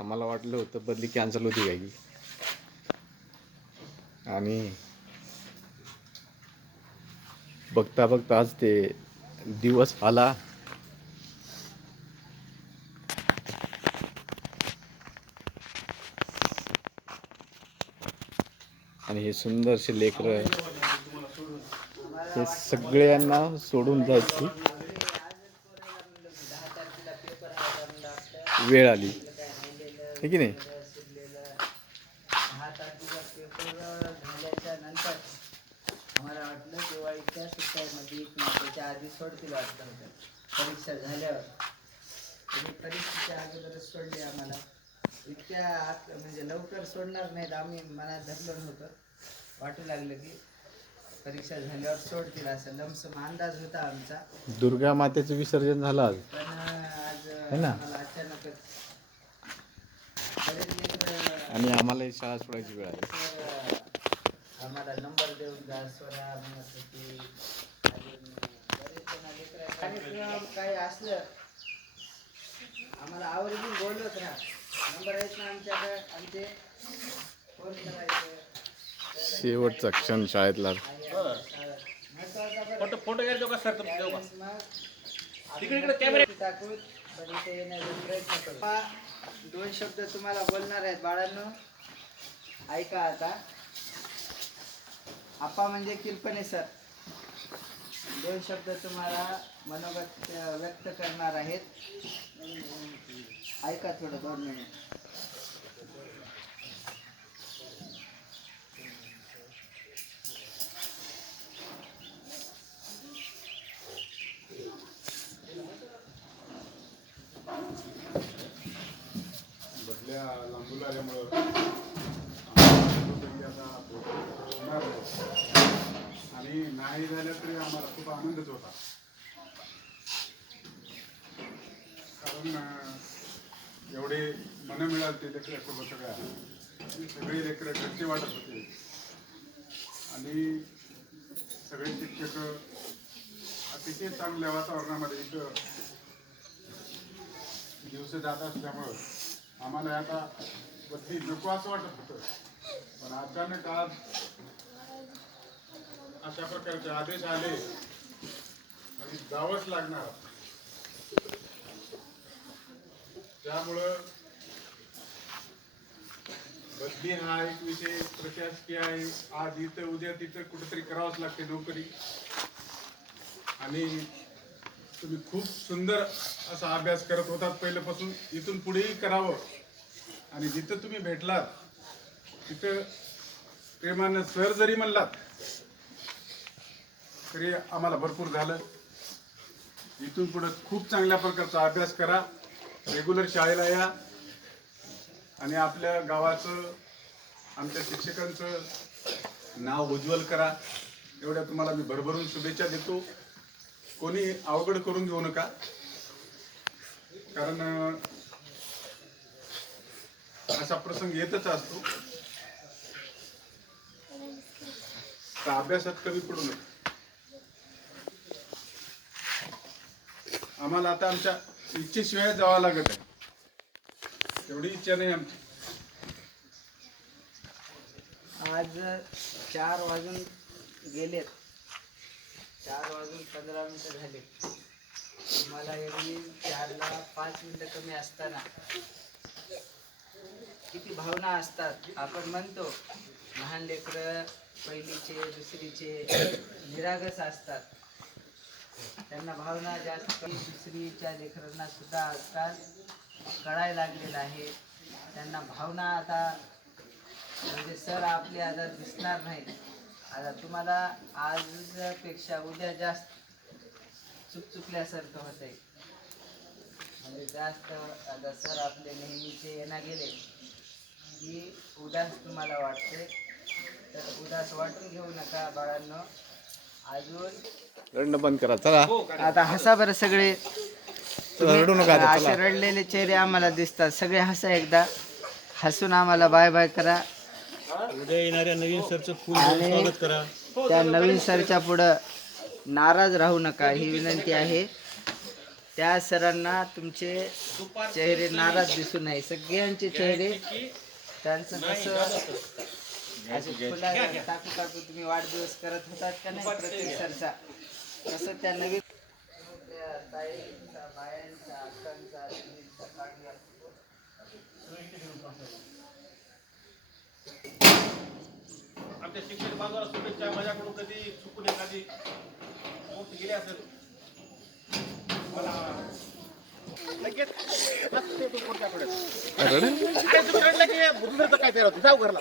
आम्हाला वाटलं होतं बदली कॅन्सल होती काय की आणि बघता बघता आज ते दिवस आला. आणि हे सुंदरसे लेकरं हे सगळ्यांना सोडून जायची वेळ आली. है की नाही आम्हाला वाटलं दिवाळीच्या सुट्ट्यामध्ये किंवा त्याच्या आधी सोडतील होतं परीक्षा झाल्यावर तुम्ही परीक्षेच्या अगोदरच सोडली आम्हाला इतक्या आत म्हणजे लवकर सोडणार नाहीत आम्ही मनात धरलं नव्हतं वाटू लागलं की परीक्षा झाल्यावर सोडतील असं लमसम अंदाज होता आमचा दुर्गा मातेचं विसर्जन झालं आज पण आज ना? अचानकच लेकरं आणि आम्हाला ही शाळा सोडायची वेळ तर आम्हाला नंबर देऊन जा स्वरा कार्यक्रम काही असलं आम्हाला आवर्जून बोलवत राहा. नंबर आहेत ना आमच्याकडे आमचे. फोन करायचे? शेवटचा क्षण शाळेतला. फोटो फोटो घ्यायला देऊ का सर तुम्ही तिकडे इकडे कॅमेरा टाकून पण इथे येण्याचा प्रयत्न करू. पा- दोन शब्द तुम्हाला बोलणार आहेत बाळांनो. ऐका आता. आपा म्हणजे किल्पने सर. दोन शब्द तुम्हाला मनोगत व्यक्त करणार आहेत. ऐका थोडं दोन मिनिट. लांबून आल्यामुळं आता होणार आणि नाही झाल्या तरी आम्हाला खूप आनंदच होता. कारण एवढे मन मिळाले लेकरासोबत सगळ्या. सगळे लेकरं घरचे वाटत होते. आणि सगळे शिक्षक अतिशय चांगल्या वातावरणामध्ये इथं दिवस जात असल्यामुळं आम्हाला आता बदली नको असं वाटत होतं. पण अचानक आज अशा प्रकारचे आदेश आले आणि जावंच लागणार. त्यामुळं बदली हा एक विषय प्रशासकीय आहे. आज इथं उद्या तिथं कुठेतरी करावंच लागते नोकरी. आणि तुम्ही खूप सुंदर असा अभ्यास करत होतात पहिल्यापासून. इथून पुढेही करावं. आणि जिथं तुम्ही भेटलात तिथं प्रेमानं सर जरी म्हणलात तरी आम्हाला भरपूर झालं. इथून पुढं खूप चांगल्या प्रकारचा अभ्यास करा. रेग्युलर शाळेला या. आणि आपल्या गावाचं आमच्या शिक्षकांचं नाव उज्ज्वल करा. एवढ्या तुम्हाला मी भरभरून शुभेच्छा देतो. कोणी अवघड करून घेऊ नका. कारण असा प्रसंग येतच असतो. तर अभ्यासात कमी पडू नका. आम्हाला आता आमच्या इच्छेशिवाय जावं लागत आहे. तेवढी इच्छा नाही आमची. आज चार वाजून गेलेत. चार वाजून पंधरा मिनिटं झाले. तुम्हाला एवढी चारला पाच मिनिटं कमी असताना किती भावना असतात. आपण म्हणतो लहान लेकरं पहिलीचे दुसरीचे निरागस असतात. त्यांना भावना जास्त दुसरीच्या लेकरांना सुद्धा आजकाल कळायला लागलेलं आहे. त्यांना भावना आता म्हणजे सर आपले आता दिसणार नाही आता तुम्हाला आजपेक्षा उद्या जास्त चुकचुकल्यासारखं होतंय. म्हणजे जास्त आता सर आपले नेहमीचे येणं गेले की उदास तुम्हाला वाटते तर उदास वाटून घेऊ नका बाळांनो. अजून रडणं बंद करा चला. आता हसा बरं सगळे. रडू नका आता, असे चला. रडलेले चेहरे आम्हाला दिसतात. सगळे हसा एकदा. हसून आम्हाला बाय बाय करा. उद्या येणाऱ्या नवीन सरचं फुल स्वागत करा. त्या नवीन सरच्या पुढं नाराज राहू नका ही विनंती आहे. त्या सरांना तुमचे चेहरे नाराज दिसू नये. सगळ्यांचे चेहरे त्यांचं कसं असे फुला टाकू टाकू तुम्ही वाढदिवस करत होतात का नाही? प्रत्येक सरचा. तसं त्या नवीन बायांचा अक्कांचा आमच्या शिक्षक बाजूला शुभेच्छा. माझ्याकडून कधी चुकून एखादी गोष्ट गेली असेल? मला लगेच तो अरे तुम्ही रडलं की बुद्धीचं काय तयार होतं जाऊ घरला.